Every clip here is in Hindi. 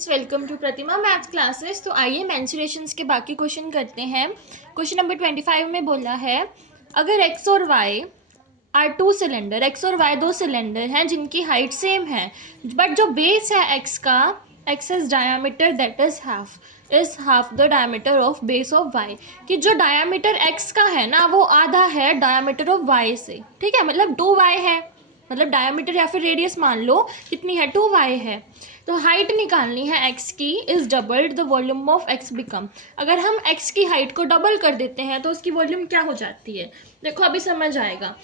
Students, welcome to Pratima math classes. तो आइए मेंसुरेशंस के बाकी क्वेश्चन करते हैं। क्वेश्चन नंबर 25 में बोला है, अगर x और y are two cylinder, x और y दो सिलेंडर हैं जिनकी हाइट सेम है, बट जो बेस है x का, x is diameter that is half the diameter of base of y, कि जो डायामीटर x का है ना वो आधा है डायामीटर ऑफ y से। ठीक है, मतलब 2y है, मतलब डायमीटर या फिर रेडियस मान लो कितनी है, 2y है। तो हाइट निकालनी है x की, is doubled the volume of x become. अगर हम x की हाइट को डबल कर देते हैं तो उसकी वॉल्यूम क्या हो जाती है, देखो अभी समझ आएगा।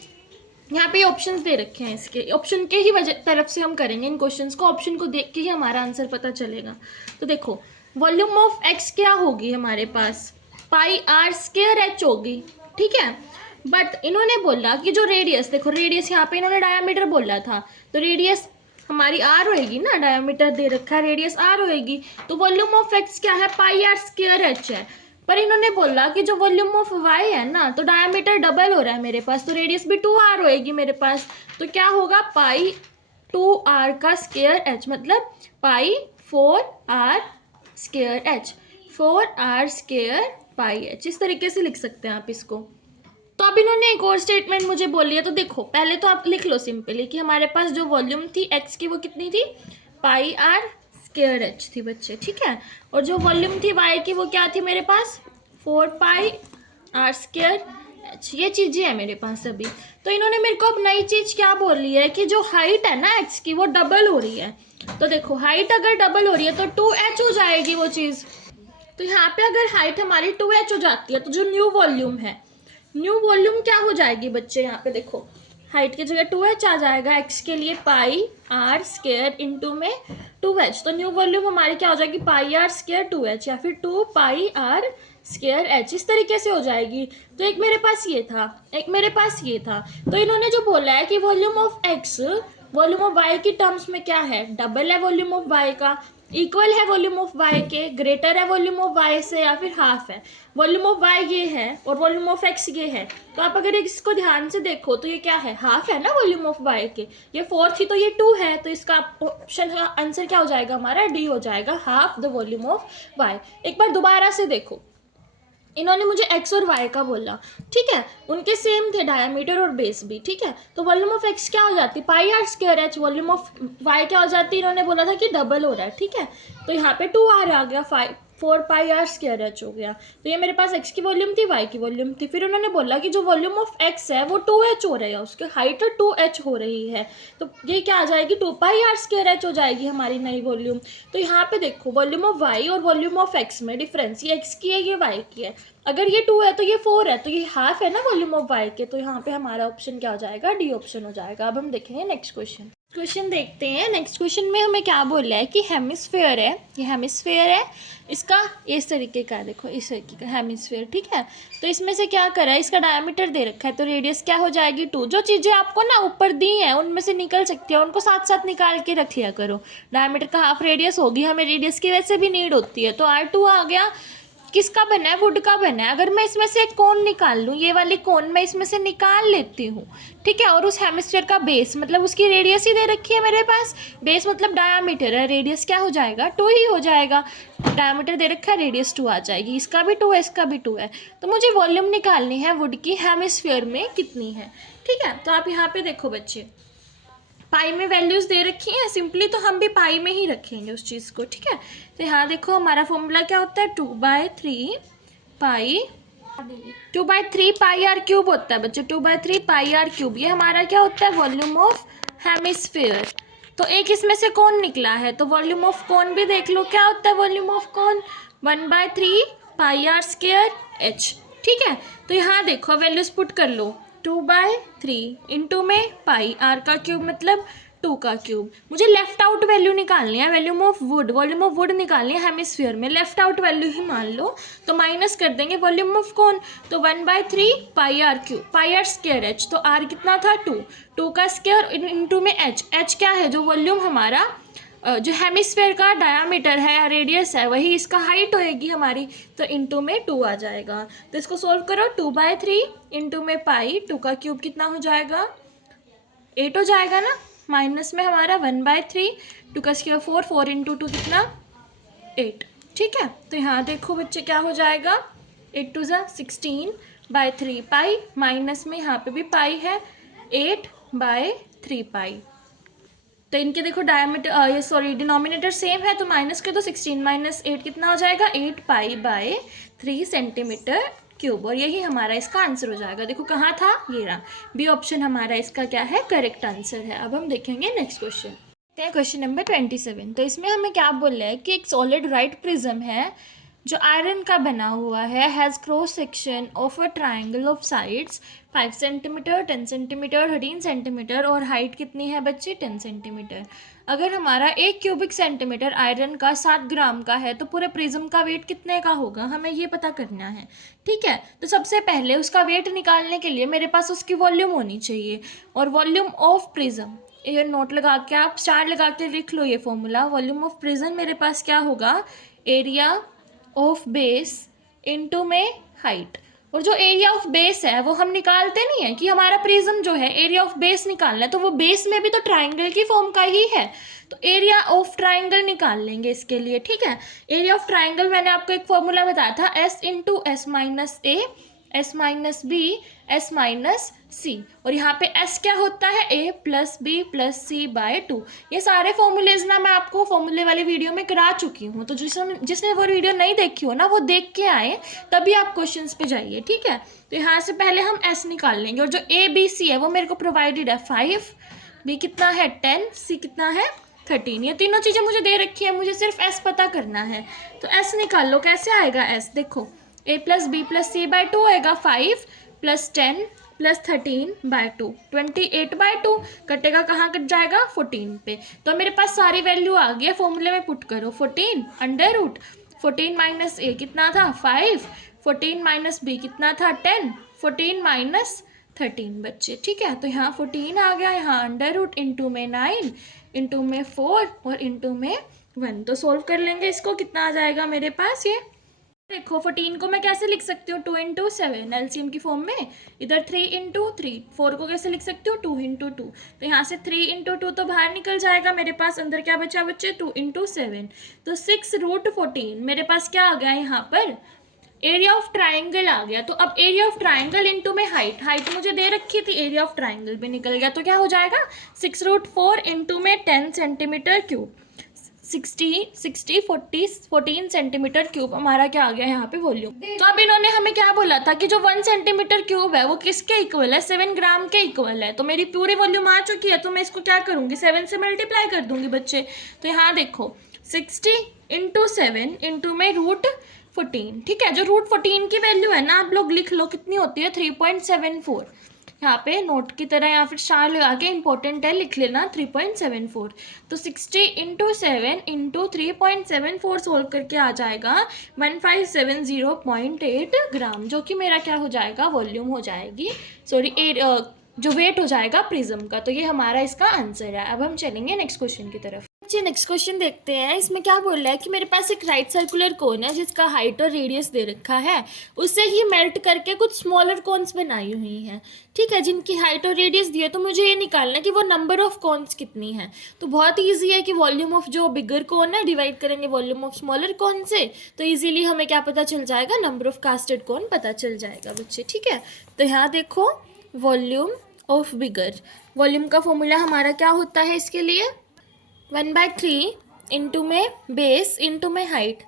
यहाँ पे ऑप्शंस दे रखे हैं, इसके ऑप्शन के ही वजह तरफ से हम करेंगे इन क्वेश्चंस को, ऑप्शन को देख के ही हमारा आंसर पता चलेगा। तो देखो वॉल्यूम ऑफ x क्या होगी हमारे पास, पाई आर स्क्वायर एच होगी। ठीक है, बट इन्होंने बोला कि जो रेडियस, देखो रेडियस यहाँ पे इन्होंने डायामीटर बोला था, तो रेडियस हमारी आर होएगी ना, डायामीटर दे रखा है, रेडियस आर होएगी, तो वॉल्यूम ऑफ एक्स क्या है, पाई आर स्क्वायर एच है। पर इन्होंने बोला कि जो वॉल्यूम ऑफ वाई है ना, तो डायामीटर डबल हो रहा है मेरे पास, तो रेडियस भी 2r होएगी मेरे पास, तो क्या होगा, पाई 2r का स्क्वायर एच, मतलब पाई 4r square H, 4r square pi H. इस तरीके से लिख सकते हैं आप इसको। तो अब इन्होंने एक और स्टेटमेंट मुझे बोली है, तो देखो पहले तो आप लिख लो सिंपली कि हमारे पास जो वॉल्यूम थी एक्स की वो कितनी थी, पाई आर स्क्वायर एच थी बच्चे। ठीक है, और जो वॉल्यूम थी वाई की वो क्या थी मेरे पास, 4 पाई आर स्क्वायर एच। ये चीज़ें हैं मेरे पास अभी। तो इन्होंने मेरे को अब नई चीज़ क्या बोली है कि जो हाइट है ना एक्स की वो डबल हो रही है। तो देखो हाइट अगर डबल हो रही है तो 2h हो जाएगी वो चीज़। तो यहाँ पे अगर हाइट हमारी 2h हो जाती है तो जो न्यू वॉल्यूम है, न्यू वॉल्यूम क्या हो जाएगी बच्चे, यहाँ पे देखो हाइट की जगह 2h आ जाएगा, x के लिए पाई आर स्क्वायर इंटू में 2h, तो न्यू वॉल्यूम हमारी क्या हो जाएगी, पाई आर स्क्वायर 2h या फिर 2 पाई आर स्क्वायर एच। इस तरीके से हो जाएगी। तो एक मेरे पास ये था, एक मेरे पास ये था। तो इन्होंने जो बोला है कि volume of x volume of y की टर्म्स में क्या है, डबल है वॉल्यूम ऑफ y का, इक्वल है वॉल्यूम ऑफ y के, ग्रेटर है वॉल्यूम ऑफ y से, या फिर हाफ है। वॉल्यूम ऑफ y ये है और वॉल्यूम ऑफ x ये है। तो आप अगर इसको ध्यान से देखो तो ये क्या है, हाफ है ना वॉल्यूम ऑफ y के, ये 4 थी तो ये 2 है, तो इसका ऑप्शन का आंसर क्या हो जाएगा हमारा, डी हो जाएगा, half the volume of y। एक बार दोबारा से देखो, इन्होंने मुझे x और y का बोला, ठीक है, उनके सेम थे डायमीटर और बेस भी। ठीक है, तो वॉल्यूम ऑफ x क्या हो जाती, pi r square h, volume of y क्या हो जाती, इन्होंने बोला था कि डबल हो रहा है। ठीक है, तो यहाँ पे 2r आ गया, 4 पाई आर स्क्वायर एच हो गया। तो ये मेरे पास x की वॉल्यूम थी, y की वॉल्यूम थी। फिर उन्होंने बोला कि जो वॉल्यूम ऑफ x है वो 2h हो रहा है, उसकी हाइट 2h हो रही है, तो ये क्या आ जाएगी, 2 पाई आर स्क्वायर एच हो जाएगी हमारी नई वॉल्यूम। तो यहाँ पे देखो वॉल्यूम ऑफ y और वॉल्यूम ऑफ x में डिफरेंस, ये x की है ये y की है, अगर ये 2 है तो ये 4 है, तो ये हाफ है ना वॉल्यूम ऑफ y के, तो यहाँ पे हमारा ऑप्शन क्या हो जाएगा, डी ऑप्शन हो जाएगा। अब हम देखेंगे नेक्स्ट क्वेश्चन देखते हैं। नेक्स्ट क्वेश्चन में हमें क्या बोला है कि हेमिस्फेयर है, ये हेमिस्फेयर है, इसका इस तरीके का, देखो इस तरीके का हेमिस्फेयर। ठीक है, तो इसमें से क्या करा है, इसका डायमीटर दे रखा है, तो रेडियस क्या हो जाएगी 2। जो चीज़ें आपको ना ऊपर दी हैं उनमें से निकल सकती है, उनको साथ साथ निकाल के रख लिया करो। डायमीटर का हाफ रेडियस होगी, हमें रेडियस की वैसे भी नीड होती है, तो R2 आ गया, किसका बना है, वुड का बना है। अगर मैं इसमें से एक कोन निकाल लूँ, ये वाली कोन मैं इसमें से निकाल लेती हूँ, ठीक है, और उस हेमिस्फीयर का बेस, मतलब उसकी रेडियस ही दे रखी है मेरे पास, बेस मतलब डायामीटर है, रेडियस क्या हो जाएगा, 2 ही हो जाएगा, डायामीटर दे रखा है, रेडियस 2 आ जाएगी, इसका भी 2 है, इसका भी 2 है। तो मुझे वॉल्यूम निकालनी है वुड की, हेमिस्फीयर में कितनी है। ठीक है, तो आप यहाँ पे देखो बच्चे, पाई में वैल्यूज़ दे रखी हैं, सिंपली तो हम भी पाई में ही रखेंगे उस चीज़ को। ठीक है, तो यहाँ देखो हमारा फॉर्मूला क्या होता है, 2/3 पाई, 2/3 पाई आर क्यूब होता है बच्चे, 2/3 पाई आर क्यूब, ये हमारा क्या होता है, वॉल्यूम ऑफ हेमिस्फीयर। तो एक इसमें से कौन निकला है, तो वॉल्यूम ऑफ कौन भी देख लो, क्या होता है वॉल्यूम ऑफ कौन, 1/3 पाई आर स्क्वायर एच। ठीक है, तो यहाँ देखो वैल्यूज पुट कर लो, 2/3 इंटू में पाई आर का क्यूब मतलब 2 का क्यूब। मुझे लेफ्ट आउट वैल्यू निकालनी है, वॉल्यूम ऑफ वुड निकालनी है हेमिस्फीयर में, लेफ्ट आउट वैल्यू ही मान लो, तो माइनस कर देंगे वॉल्यूम ऑफ कौन, तो 1/3 pi r cube, pi r square h, तो आर कितना था 2 का स्क्वायर इंटू में एच क्या है, जो वॉल्यूम हमारा जो हेमिस्फीयर का डायामीटर है या रेडियस है वही इसका हाइट होएगी हमारी, तो इंटू में 2 आ जाएगा। तो इसको सोल्व करो, 2/3 इंटू में पाई, 2 का क्यूब कितना हो जाएगा, 8 हो जाएगा ना, माइनस में हमारा 1/3, 2 का स्क्वायर 4, 4 इंटू 2 कितना 8। ठीक है, तो यहाँ देखो बच्चे क्या हो जाएगा, 8 टू ज़ा 16/3 पाई, माइनस में यहाँ पे भी पाई है 8/3 पाई। तो इनके देखो डायमीटर ये सॉरी डिनोमिनेटर सेम है, तो माइनस के तो 16 माइनस 8 कितना हो जाएगा 8π/3 सेंटीमीटर क्यूब, और यही हमारा इसका आंसर हो जाएगा। देखो कहाँ था, ये रहा, बी ऑप्शन हमारा इसका क्या है, करेक्ट आंसर है। अब हम देखेंगे नेक्स्ट क्वेश्चन। Question number 27। तो इसमें हमें क्या बोल रहा है कि एक सॉलिड राइट प्रिज्म है जो आयरन का बना हुआ है, has cross section of a triangle of sides 5 centimetre, 10 centimetre, 13 centimetre, और हाइट कितनी है बच्चे 10 सेंटीमीटर। अगर हमारा 1 क्यूबिक सेंटीमीटर आयरन का 7 ग्राम का है, तो पूरे प्रिज्म का वेट कितने का होगा, हमें ये पता करना है। ठीक है, तो सबसे पहले उसका वेट निकालने के लिए मेरे पास उसकी वॉल्यूम होनी चाहिए, और वॉल्यूम ऑफ प्रिज्म, ये नोट लगा के आप स्टार लगा के लिख लो ये फॉर्मूला। वॉल्यूम ऑफ प्रिज्म मेरे पास क्या होगा, एरिया ऑफ बेस इनटू में हाइट। और जो एरिया ऑफ बेस है वो हम निकालते नहीं है कि हमारा प्रिज्म जो है एरिया ऑफ बेस निकालना है, तो वो बेस में भी तो ट्राइंगल की फॉर्म का ही है, तो एरिया ऑफ ट्राइंगल निकाल लेंगे इसके लिए। ठीक है, एरिया ऑफ ट्राइंगल मैंने आपको एक फॉर्मूला बताया था, s into s minus a, s minus b, s minus c, और यहाँ पे एस क्या होता है, a plus b plus c by 2। ये सारे फॉर्मूलेज ना मैं आपको फॉर्मूले वाली वीडियो में करा चुकी हूँ, तो जिसने वो वीडियो नहीं देखी हो ना, वो देख के आए तभी आप क्वेश्चंस पे जाइए। ठीक है, तो यहाँ से पहले हम एस निकाल लेंगे, और जो ए बी सी है वो मेरे को प्रोवाइडेड है 5, बी कितना है 10, सी कितना है 13। ये तीनों चीज़ें मुझे दे रखी है, मुझे सिर्फ एस पता करना है। तो एस निकाल लो, कैसे आएगा एस, देखो ए plus b plus c by 2 आएगा, 5 प्लस 10 प्लस 13/2, 28/2 कटेगा, कहाँ कट जाएगा 14 पे। तो मेरे पास सारी वैल्यू आ गई है, फॉर्मूले में पुट करो, 14 अंडर रूट 14 माइनस ए कितना था 5, 14 माइनस बी कितना था 10, 14 माइनस 13 बच्चे। ठीक है, तो यहाँ 14 आ गया, यहाँ अंडर रूट, इंटू में 9, इंटू में 4 और इंटू में 1। तो सोल्व कर लेंगे इसको, कितना आ जाएगा मेरे पास, ये देखो 14 को मैं कैसे लिख सकती हूँ, 2 इंटू 7 एलसीएम की फॉर्म में, इधर 3 इंटू 3, 4 को कैसे लिख सकती हूँ 2 इंटू 2, तो यहाँ से 3 इंटू 2 तो बाहर निकल जाएगा, मेरे पास अंदर क्या बचा बच्चे 2 इंटू 7, तो 6√14 मेरे पास क्या आ गया यहाँ पर, एरिया ऑफ ट्राइंगल आ गया। तो अब एरिया ऑफ ट्राइंगल इंटू में हाइट, हाइट मुझे दे रखी थी, एरिया ऑफ ट्राइंगल भी निकल गया, तो क्या हो जाएगा 6√4 इंटू में 10 सेंटीमीटर क्यूब, 14 सेंटीमीटर क्यूब हमारा क्या आ गया यहाँ पे वॉल्यूम। तो अब इन्होंने हमें क्या बोला था कि जो 1 सेंटीमीटर क्यूब है वो किसके इक्वल है, 7 ग्राम के इक्वल है। तो मेरी पूरी वॉल्यूम आ चुकी है, तो मैं इसको क्या करूँगी 7 से मल्टीप्लाई कर दूंगी बच्चे। तो यहाँ देखो 60 इंटू 7 इंटू में √14। ठीक है, जो √14 की वैल्यू है ना, आप लोग लिख लो कितनी होती है 3.74, यहाँ पे नोट की तरह या फिर स्टार लगा के इंपॉर्टेंट है लिख लेना 3.74। तो 60 इंटू 7 इंटू 3.74 सोल्व करके आ जाएगा 1570.8 ग्राम, जो कि मेरा क्या हो जाएगा वॉल्यूम हो जाएगी, सॉरी जो वेट हो जाएगा प्रिज्म का। तो ये हमारा इसका आंसर है। अब हम चलेंगे नेक्स्ट क्वेश्चन की तरफ। चलिए नेक्स्ट क्वेश्चन देखते हैं। इसमें क्या बोल रहा है कि मेरे पास एक राइट सर्कुलर कोन है जिसका हाइट और रेडियस दे रखा है, उससे ही मेल्ट करके कुछ स्मॉलर कोन्स बनाई हुई हैं। ठीक है, जिनकी हाइट और रेडियस दी है, तो मुझे ये निकालना है कि वो नंबर ऑफ कोन्स कितनी है। तो बहुत ईजी है कि वॉल्यूम ऑफ जो बिगर कोन है डिवाइड करेंगे वॉल्यूम ऑफ स्मॉलर कोन से, तो ईजिली हमें क्या पता चल जाएगा, नंबर ऑफ कास्टेड कोन पता चल जाएगा बच्चे। ठीक है, तो यहाँ देखो वॉल्यूम ऑफ बिगर, वॉल्यूम का फॉर्मूला हमारा क्या होता है इसके लिए, 1/3 इंटू में बेस इंटू में हाइट।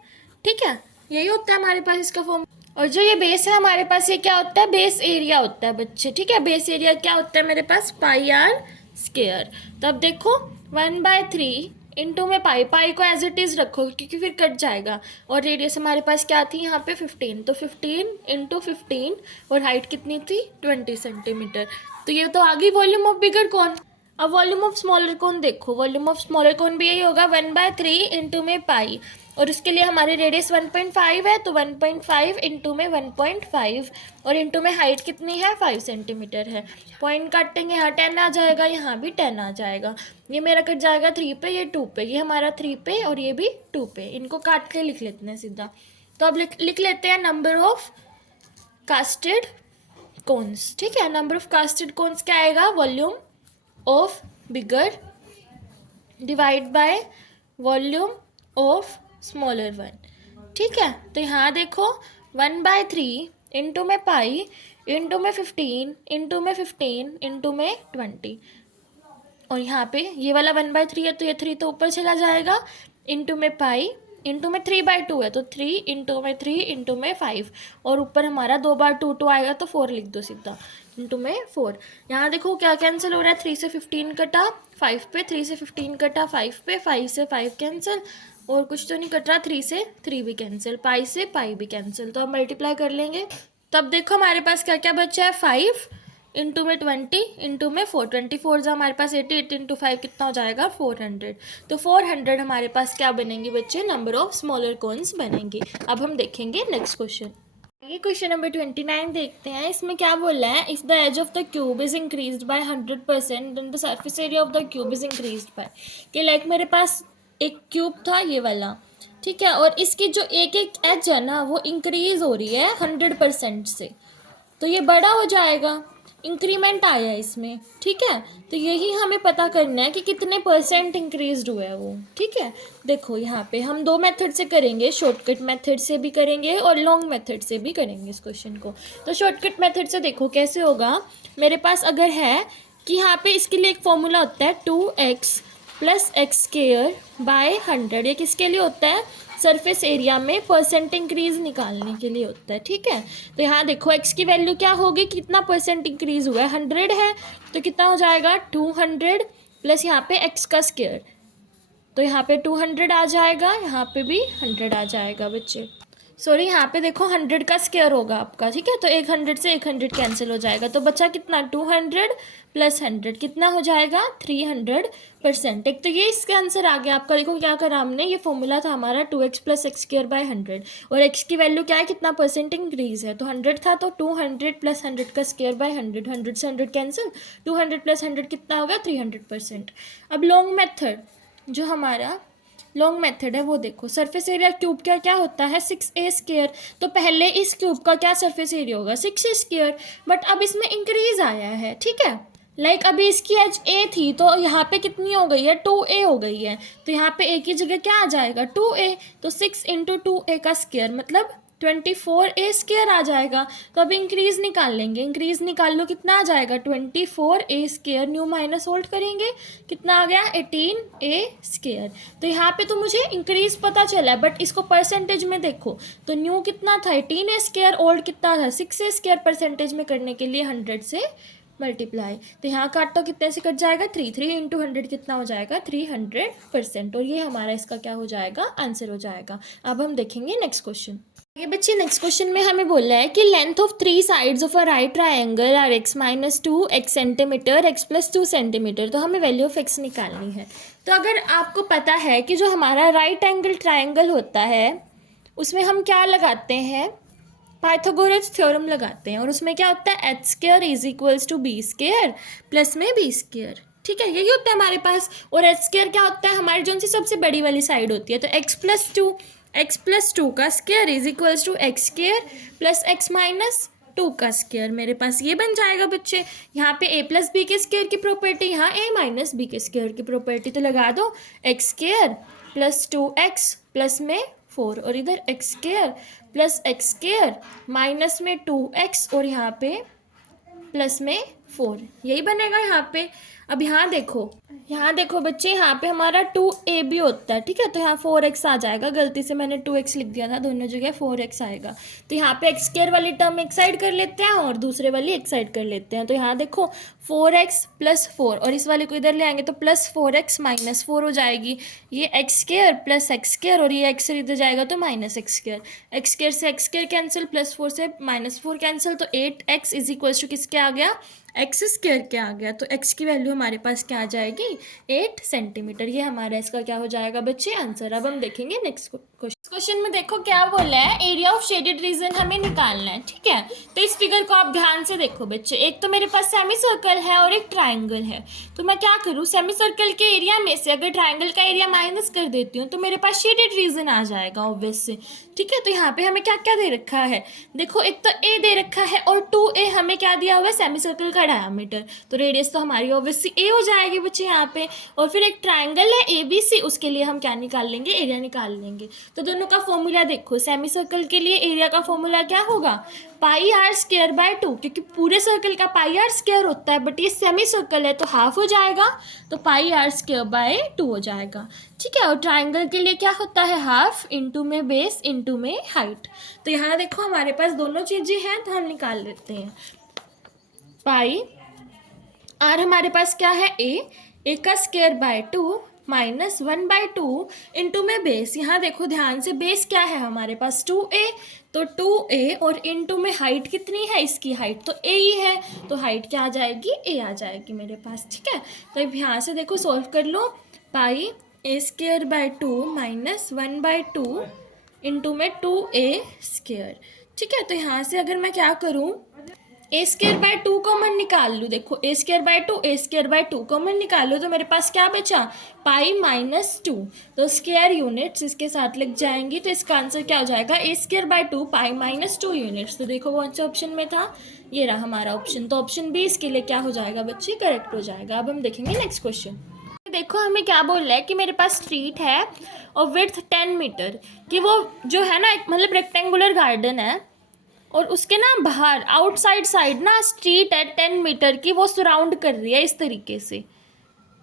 ठीक है, यही होता है हमारे पास इसका फॉर्म। और जो ये बेस है हमारे पास, ये क्या होता है, बेस एरिया होता है बच्चे। ठीक है, बेस एरिया क्या होता है मेरे पास, πr²। तो अब देखो 1/3 इंटू में पाई को एज इट इज़ रखो क्योंकि फिर कट जाएगा, और रेडियस हमारे पास क्या थी यहाँ पे 15, तो 15 इंटू 15, और हाइट कितनी थी 20 सेंटीमीटर। तो ये तो आ गई वॉल्यूम ऑफ बिगर कौन। अब वॉल्यूम ऑफ स्मॉलर कौन देखो, वॉल्यूम ऑफ स्मॉलर कौन भी यही होगा 1/3 इंटू में पाई, और उसके लिए हमारे रेडियस 1.5 है, तो 1.5 इंटू में 1.5, और इंटू में हाइट कितनी है 5 सेंटीमीटर है। पॉइंट काटेंगे, यहाँ 10 आ जाएगा, यहाँ भी 10 आ जाएगा, ये मेरा कट जाएगा 3 पे, ये 2 पे, ये हमारा 3 पे और ये भी 2 पे, इनको काट के लिख लेते हैं सीधा। तो अब लिख लेते हैं नंबर ऑफ कास्टेड कोन्स। ठीक है, नंबर ऑफ कास्टेड कोन्स क्या आएगा, volume of bigger divide by volume of smaller one, ठीक है। तो यहाँ देखो 1/3 इंटू में पाई इंटू में 15 इंटू में 15 इंटू में 20, और यहाँ पे ये वाला 1/3 है तो ये 3 तो ऊपर चला जाएगा, इंटू में पाई इंटू में 3/2 है तो 3 इंटू में 3 इंटू में 5, और ऊपर हमारा 2 बार 2 आएगा तो 4 लिख दो सीधा, इंटू में 4। यहाँ देखो क्या कैंसिल हो रहा है, 3 से 15 कटा 5 पे, 3 से 15 कटा 5 पे, 5 से 5 कैंसिल, और कुछ तो नहीं कट रहा, 3 से 3 भी कैंसिल, पाई से पाई भी कैंसिल, तो अब मल्टीप्लाई कर लेंगे। तब देखो हमारे पास क्या क्या बचा है, 5 इंटू में 20 इंटू में 4, 24 जो हमारे पास 80, 80 इंटू 5 कितना हो जाएगा 400। तो 400 हमारे पास क्या बनेंगे बच्चे, नंबर ऑफ स्मॉलर कॉइन्स बनेंगे। अब हम देखेंगे नेक्स्ट क्वेश्चन। ये क्वेश्चन नंबर 29 देखते हैं। इसमें क्या बोला है, if the edge of the cube is increased by 100% then the surface area of the cube is increased by, कि लाइक मेरे पास एक क्यूब था ये वाला, ठीक है, और इसकी जो एक एक एज है ना वो इंक्रीज हो रही है 100% से, तो ये बड़ा हो जाएगा, इंक्रीमेंट आया है इसमें, ठीक है। तो यही हमें पता करना है कि कितने परसेंट इंक्रीज हुआ है वो, ठीक है। देखो यहाँ पे हम दो मेथड से करेंगे, शॉर्टकट मेथड से भी करेंगे और लॉन्ग मेथड से भी करेंगे इस क्वेश्चन को। तो शॉर्टकट मेथड से देखो कैसे होगा, मेरे पास अगर है कि यहाँ पे इसके लिए एक फॉर्मूला होता है 2x plus x square by 100, ये किसके लिए होता है, सरफेस एरिया में परसेंट इंक्रीज निकालने के लिए होता है, ठीक है। तो यहाँ देखो x की वैल्यू क्या होगी, कितना परसेंट इंक्रीज हुआ है, 100 है, तो कितना हो जाएगा 200 प्लस यहाँ पे x का स्क्वायर, तो यहाँ पे 200 आ जाएगा, यहाँ पे भी 100 आ जाएगा बच्चे। सॉरी यहाँ पे देखो 100 का स्क्वायर होगा आपका, ठीक है, तो 100 से 100 कैंसिल हो जाएगा, तो बचा कितना 200 प्लस 100 कितना हो जाएगा 300%। एक तो ये इसका आंसर आ गया आपका। देखो क्या करा हमने, ये फॉर्मूला था हमारा 2x plus x square by 100, और x की वैल्यू क्या है, कितना परसेंट इंक्रीज है, तो 100 था तो 200 प्लस 100 का स्क्वायर बाय 100, 100 से 100 कैंसिल, 200 प्लस 100 कितना होगा 300%। अब लॉन्ग मेथड, जो हमारा लॉन्ग मेथड है वो देखो, सरफेस एरिया क्यूब का क्या होता है 6a स्क्वायर, तो पहले इस क्यूब का क्या सरफेस एरिया होगा 6a स्क्वायर, बट अब इसमें इंक्रीज आया है, ठीक है। लाइक अभी इसकी एज a थी तो यहाँ पे कितनी हो गई है 2a हो गई है, तो यहाँ पे a की जगह क्या आ जाएगा 2a, तो 6 इंटू 2a का स्क्वायर मतलब 24a स्क्वायर आ जाएगा। तो अब इंक्रीज निकाल लेंगे, इंक्रीज निकाल लो कितना आ जाएगा 24a square, new minus old करेंगे कितना आ गया 18a स्क्वायर। तो यहाँ पे तो मुझे इंक्रीज पता चला है, बट इसको परसेंटेज में देखो तो न्यू कितना था 18a स्क्वायर, ओल्ड कितना था 6a स्क्वायर, परसेंटेज में करने के लिए 100 से मल्टीप्लाई, तो यहाँ काट तो कितने से कट जाएगा 3 इंटू 100 कितना हो जाएगा 300%, और ये हमारा इसका क्या हो जाएगा आंसर हो जाएगा। अब हम देखेंगे नेक्स्ट क्वेश्चन। ये बच्चे नेक्स्ट क्वेश्चन में हमें बोला है कि length of 3 sides of a right triangle are x minus 2 x centimetre x plus 2 centimetre, तो हमें वैल्यू ऑफ x निकालनी है। तो अगर आपको पता है कि जो हमारा राइट एंगल ट्रायंगल होता है उसमें हम क्या लगाते हैं, पाइथागोरस थ्योरम लगाते हैं, और उसमें क्या होता है h square is equals to b square plus में बी स्क्वायर, ठीक है, यही होता है हमारे पास। और एच स्क्वायर क्या होता है, हमारी जो सी सबसे बड़ी वाली साइड होती है, तो एक्स प्लस टू का square is equals to x square plus x minus 2 का स्क्वायर, मेरे पास ये बन जाएगा बच्चे। यहाँ पे a प्लस बी के स्क्वायर की प्रॉपर्टी, यहाँ a माइनस बी के स्क्वायर की प्रॉपर्टी, तो लगा दो x square plus 2x plus में 4, और इधर x square plus x square minus में 2x, और यहाँ पे प्लस में 4, यही बनेगा यहाँ पे। अब यहाँ देखो बच्चे, यहाँ पे हमारा 2a भी होता है, ठीक है, तो यहाँ 4x आ जाएगा, गलती से मैंने 2x लिख दिया था, दोनों जगह 4x आएगा। तो यहाँ पे एक्स स्क्वायर वाली टर्म एक साइड कर लेते हैं और दूसरे वाली एक साइड कर लेते हैं, तो यहाँ देखो 4x प्लस 4, और इस वाले को इधर ले आएंगे तो प्लस 4x माइनस 4 हो जाएगी, ये x square plus x square, और ये एक्स इधर जाएगा तो minus x square, x square से एक्स स्क्वायर कैंसिल, प्लस 4 से माइनस 4 कैंसिल, तो 8x इज इक्वल्स टू किसके आ गया एक्स स्क्वायर के आ गया, तो एक्स की वैल्यू हमारे पास क्या आ जाएगी 8 सेंटीमीटर, ये हमारा इसका क्या हो जाएगा बच्चे आंसर। अब हम देखेंगे नेक्स्ट क्वेश्चन में, देखो क्या बोला है, एरिया ऑफ शेडेड रीजन हमें निकालना है, ठीक है। तो इस फिगर को आप ध्यान से देखो बच्चे, एक तो मेरे पास सेमी सर्कल है और एक ट्राइंगल है, तो मैं क्या करूँ सेमी सर्कल के एरिया में से अगर ट्राइंगल का एरिया माइनस कर देती हूँ तो मेरे पास शेडेड रीजन आ जाएगा ऑब्वियस से, ठीक है। तो यहाँ पे हमें क्या क्या दे रखा है, देखो एक तो a दे रखा है और 2a हमें क्या दिया हुआ है सेमी सर्कल का डायमीटर, तो रेडियस तो हमारी ऑब्वियसली a हो जाएगी बच्चे यहाँ पे, और फिर एक ट्राइंगल है ABC, उसके लिए हम क्या निकाल लेंगे एरिया निकाल लेंगे। तो दोनों का फॉर्मूला देखो, सेमी सर्कल के लिए एरिया का फॉर्मूला क्या होगा, पाई आर स्क्वायर बाय 2, क्योंकि पूरे सर्कल का पाई आर स्क्वायर होता है, बट ये सेमी सर्कल है तो हाफ हो जाएगा, तो पाई आर स्क्वायर बाय 2 हो जाएगा। ठीक है, और ट्राइंगल के लिए क्या होता है, हाफ इंटू में बेस इंटू में हाइट। तो यहाँ देखो हमारे पास दोनों चीज़ें हैं, तो हम निकाल लेते हैं। पाई आर हमारे पास क्या है, ए का स्क्वायर बाय 2 माइनस 1/2 इंटू में बेस। यहाँ देखो ध्यान से, बेस क्या है हमारे पास 2a, तो 2a और इंटू में हाइट कितनी है, इसकी हाइट तो a ही है, तो हाइट क्या आ जाएगी, a आ जाएगी मेरे पास। ठीक है, तो अब यहाँ से देखो सॉल्व कर लो, पाई a square by 2 minus 1/2 into में 2a स्क्वायर। ठीक है, तो यहाँ से अगर मैं क्या करूँ, ए स्क्वायर बाय 2 कॉमन निकाल लूँ, देखो a square by 2 a square by 2 common निकाल लो, तो मेरे पास क्या बचा, पाई माइनस 2, तो स्क्वायर यूनिट्स इसके साथ लग जाएंगी, तो इसका आंसर क्या हो जाएगा, a square by 2 pi minus 2 units. तो देखो कौन सा ऑप्शन में था, ये रहा हमारा ऑप्शन, तो ऑप्शन बी इसके लिए क्या हो जाएगा बच्चे, करेक्ट हो जाएगा। अब हम देखेंगे नेक्स्ट क्वेश्चन। देखो हमें क्या बोल रहा है कि मेरे पास स्ट्रीट है और विड्थ 10 मीटर, कि वो जो है ना एक मतलब रेक्टेंगुलर गार्डन है, और उसके ना बाहर आउटसाइड साइड ना स्ट्रीट है 10 मीटर की, वो सराउंड कर रही है इस तरीके से।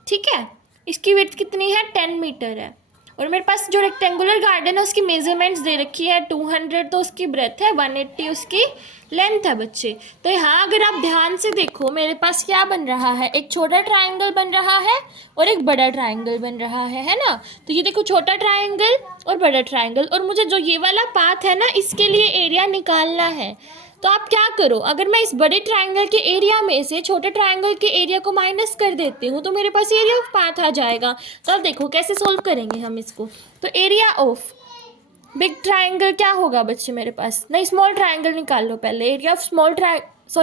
ठीक है, इसकी विड्थ कितनी है, 10 मीटर है, और मेरे पास जो रेक्टेंगुलर गार्डन है उसकी मेजरमेंट्स दे रखी है 200, तो उसकी ब्रेथ है 180, उसकी लेंथ है बच्चे। तो यहाँ अगर आप ध्यान से देखो मेरे पास क्या बन रहा है, एक छोटा ट्राइंगल बन रहा है और एक बड़ा ट्राइंगल बन रहा है ना। तो ये देखो छोटा ट्राइंगल और बड़ा ट्राइंगल, और मुझे जो ये वाला पाथ है ना इसके लिए एरिया निकालना है। तो आप क्या करो, अगर मैं इस बड़े ट्राइंगल के एरिया में से छोटे ट्राइंगल के एरिया को माइनस कर देती हूँ, तो मेरे पास एरिया ऑफ पाथ आ जाएगा। तो अब देखो कैसे सोल्व करेंगे हम इसको, तो एरिया ऑफ बिग ट्राइंगल क्या होगा बच्चे मेरे पास, नहीं स्मॉल ट्राइंगल निकाल लो पहले, area of small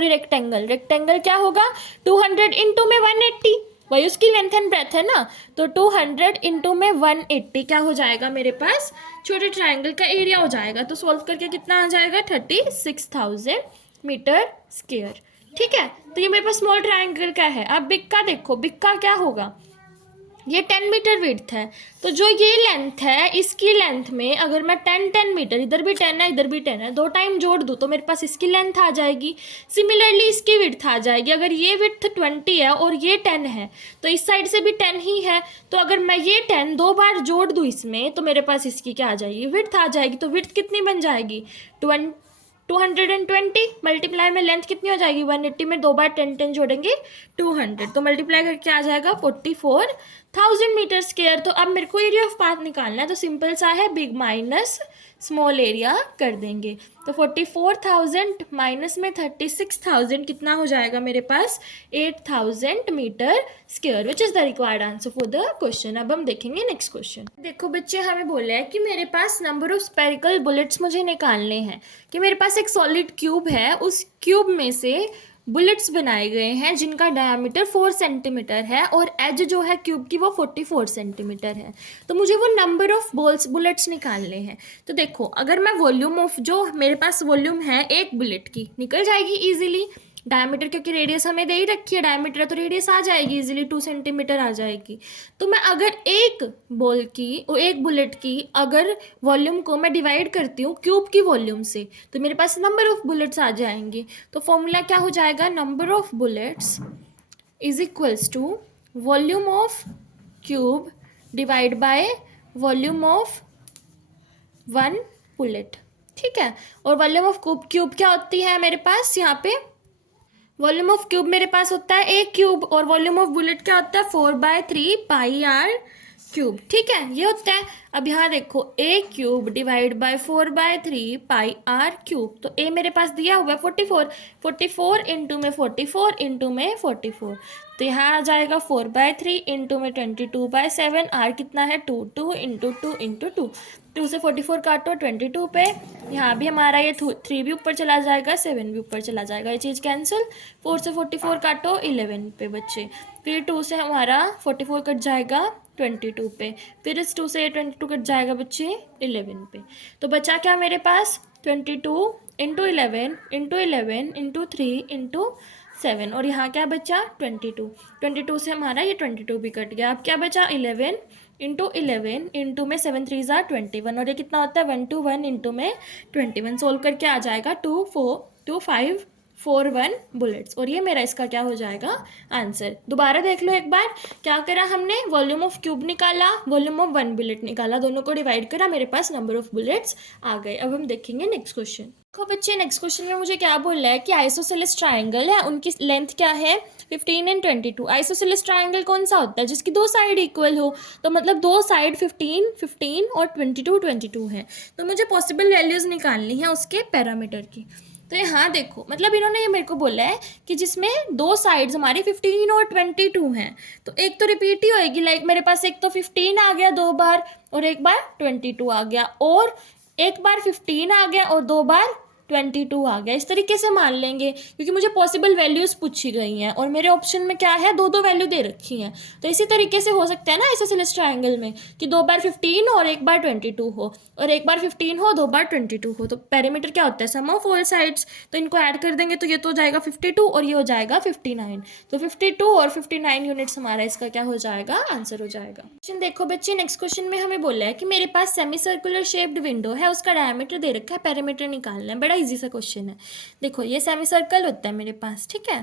rectangle, rectangle क्या होगा 200 इंटू में 180, वही उसकी लेंथ एंड ब्रेथ है ना, तो 200 इंटू में 180 क्या हो जाएगा मेरे पास, छोटे ट्राइंगल का एरिया हो जाएगा। तो सॉल्व करके कितना आ जाएगा, 36,000 मीटर स्क्वायर। ठीक है, तो ये मेरे पास स्मॉल ट्राइंगल का है। अब बिग का देखो, बिग का क्या होगा, ये 10 मीटर विड्थ है, तो जो ये लेंथ है इसकी लेंथ में अगर मैं 10 मीटर, इधर भी 10 है इधर भी 10 है, 2 टाइम जोड़ दूँ तो मेरे पास इसकी लेंथ आ जाएगी। सिमिलरली इसकी विड्थ आ जाएगी, अगर ये विड्थ 20 है और ये 10 है तो इस साइड से भी 10 ही है, तो अगर मैं ये 10 2 बार जोड़ दूँ इसमें तो मेरे पास इसकी क्या आ जाएगी, विड्थ आ जाएगी। तो विड्थ कितनी बन जाएगी, 220 मल्टीप्लाई में लेंथ कितनी हो जाएगी, 180 में 2 बार 10 जोड़ेंगे 200, तो मल्टीप्लाई करके आ जाएगा 44,000 मीटर स्क्वायर। तो अब मेरे को एरिया ऑफ पाथ निकालना है, तो सिंपल सा है, बिग माइनस स्मॉल एरिया कर देंगे, तो 44,000 माइनस में 36,000 कितना हो जाएगा मेरे पास, 8,000 metre square, which is the required answer for the question. अब हम देखेंगे नेक्स्ट क्वेश्चन। देखो बच्चे हमें बोला है कि मेरे पास नंबर ऑफ स्पेरिकल बुलेट्स मुझे निकालने हैं, कि मेरे पास एक सॉलिड क्यूब है, उस क्यूब में से बुलेट्स बनाए गए हैं जिनका डायमीटर 4 सेंटीमीटर है और एज जो है क्यूब की वो 44 सेंटीमीटर है। तो मुझे वो नंबर ऑफ बुलेट्स निकालने हैं। तो देखो अगर मैं वॉल्यूम ऑफ, जो मेरे पास वॉल्यूम है एक बुलेट की, निकल जाएगी इजीली, डायमीटर क्योंकि रेडियस हमें दे ही रखी है, डायमीटर है तो रेडियस आ जाएगी इजीली, 2 सेंटीमीटर आ जाएगी। तो मैं अगर एक बुलेट की अगर वॉल्यूम को मैं डिवाइड करती हूँ क्यूब की वॉल्यूम से, तो मेरे पास नंबर ऑफ बुलेट्स आ जाएंगे। तो फॉर्मूला क्या हो जाएगा, number of bullets is equals to volume of cube divide by volume of 1 bullet. ठीक है, और वॉल्यूम ऑफ क्यूब क्या होती है मेरे पास, यहाँ पे वॉल्यूम ऑफ क्यूब मेरे पास होता है एक क्यूब, और वॉल्यूम ऑफ बुलेट क्या होता है 4/3 पाई आर क्यूब। ठीक है, ये होता है। अब यहाँ देखो a cube divide by 4/3 pi r cube, तो ए मेरे पास दिया हुआ है 44 इंटू में 44 इंटू में 44, तो यहाँ आ जाएगा 4/3 इंटू में 22/7, आर कितना है 2 इंटू 2 इंटू 2 से 44 काटो 22 पे, यहाँ भी हमारा ये 3 भी ऊपर चला जाएगा 7 भी ऊपर चला जाएगा, ये चीज़ कैंसिल, 4 से 44 काटो 11 पे बच्चे, फिर 2 से हमारा 44 कट जाएगा 22 पे, फिर इस 2 से 22 कट जाएगा बच्चे 11 पे। तो बचा क्या मेरे पास 22 इंटू 11 इंटू 11 इंटू 3 इंटू 7, और यहाँ क्या बचा 22 से हमारा ये 22 भी कट गया। अब क्या बचा 11 इंटू 11 इंटू में 7 3 ज़ा 21 और ये कितना होता है 121 इंटू में 21 सोल्व करके आ जाएगा 2541 बुलेट्स और ये मेरा इसका क्या हो जाएगा आंसर। दोबारा देख लो एक बार, क्या करा हमने, वॉल्यूम ऑफ क्यूब निकाला, वॉल्यूम ऑफ 1 बुलेट निकाला, दोनों को डिवाइड करा, मेरे पास नंबर ऑफ बुलेट्स आ गए। अब हम देखेंगे नेक्स्ट क्वेश्चन। देखो बच्चे नेक्स्ट क्वेश्चन में मुझे क्या बोल रहा है कि आइसोसेलेस ट्राइंगल है, उनकी लेंथ क्या है 15 एंड 22। आइसोसेलेस ट्राइंगल कौन सा होता है, जिसकी दो साइड इक्वल हो, तो मतलब दो साइड 15 15 और 22 22 है। तो मुझे पॉसिबल वैल्यूज़ निकालनी है उसके पैरामीटर की। तो यहाँ देखो, मतलब इन्होंने ये मेरे को बोला है कि जिसमें दो साइड्स हमारी 15 और 22 हैं, तो एक तो रिपीट ही होएगी, लाइक मेरे पास एक तो 15 आ गया 2 बार और एक बार 22 आ गया, और एक बार 15 आ गया और 2 बार 22 आ गया। इस तरीके से मान लेंगे क्योंकि मुझे पॉसिबल वैल्यूज़ पूछी गई हैं और मेरे ऑप्शन में क्या है, दो दो वैल्यू दे रखी हैं। तो इसी तरीके से हो सकता है ना आइसोसेलेस ट्राइंगल में कि 2 बार 15 और एक बार 22 हो, और एक बार 15 हो 2 बार 22 हो। तो पेरीमीटर क्या होता है, सम ऑफ ऑल साइड्स। तो इनको ऐड कर देंगे तो ये तो हो जाएगा 52 और ये हो जाएगा 59। तो 52 और 59 यूनिट्स हमारा इसका क्या हो जाएगा, आंसर हो जाएगा। क्वेश्चन देखो बच्चे, नेक्स्ट क्वेश्चन में हमें बोला है कि मेरे पास सेमी सर्कुलर शेप्ड विंडो है, उसका डायमीटर दे रखा है, पेरीमीटर निकालना है। बड़ा इजी सा क्वेश्चन है। देखो ये सेमी सर्कल होता है मेरे पास, ठीक है।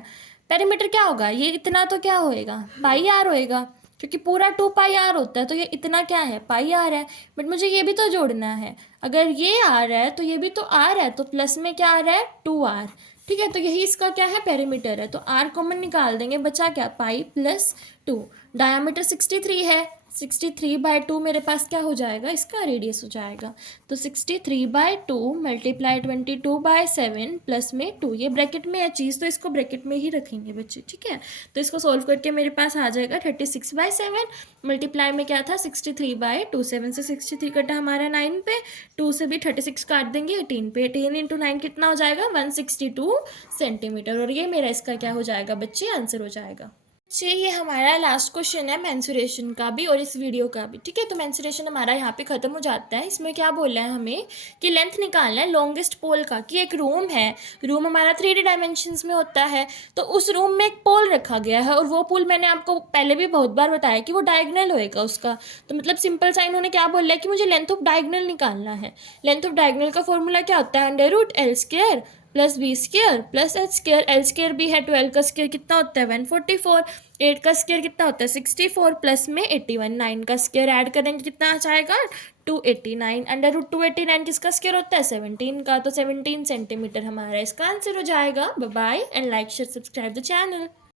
पेरीमीटर क्या होगा, ये इतना तो क्या होएगा, पाई आर होएगा, क्योंकि पूरा 2 पाई आर होता है, तो ये इतना क्या है, पाई आर है। बट मुझे ये भी तो जोड़ना है, अगर ये आर है तो ये भी तो आर है, तो प्लस में क्या आ रहा है 2r, ठीक है। तो यही इसका क्या है, पेरीमीटर है। तो r कॉमन निकाल देंगे, बचा क्या, पाई प्लस 2। डायमीटर 63 है, 63/2 मेरे पास क्या हो जाएगा, इसका रेडियस हो जाएगा। तो 63/2 मल्टीप्लाई 22/7 प्लस में 2, ये ब्रैकेट में है चीज़ तो इसको ब्रैकेट में ही रखेंगे बच्चे, ठीक है। तो इसको सोल्व करके मेरे पास आ जाएगा 36/7 मल्टीप्लाई में क्या था 63/2, 7 से 63 कटा हमारा 9 पे, 2 से भी 36 काट देंगे 18 पे, 18 इंटू 9 कितना हो जाएगा 162 सेंटीमीटर, और ये मेरा इसका क्या हो जाएगा बच्चे, आंसर हो जाएगा। ये हमारा लास्ट क्वेश्चन है मेंसुरेशन का भी और इस वीडियो का भी, ठीक है। तो मेंसुरेशन हमारा यहाँ पे ख़त्म हो जाता है। इसमें क्या बोला है हमें कि लेंथ निकालना है लॉन्गेस्ट पोल का, कि एक रूम है, रूम हमारा 3D डायमेंशंस में होता है, तो उस रूम में एक पोल रखा गया है और वो पोल मैंने आपको पहले भी बहुत बार बताया कि वो डायगनल होएगा उसका। तो मतलब सिंपल सा इन्होंने क्या बोला है कि मुझे लेंथ ऑफ डायगनल निकालना है। लेंथ ऑफ डायगनल का फॉर्मूला क्या होता है, √L² plus b² plus h²। L² भी है, 12 का स्क्वायर कितना होता है 144, 8 का स्क्वायर कितना होता है 64 प्लस में 81, 9 का स्क्वायर ऐड करेंगे कितना आ जाएगा 289, √289 किसका स्क्वायर होता है 17 का, तो 17 सेंटीमीटर हमारा इसका आंसर हो जाएगा। Bye bye and like share subscribe the channel.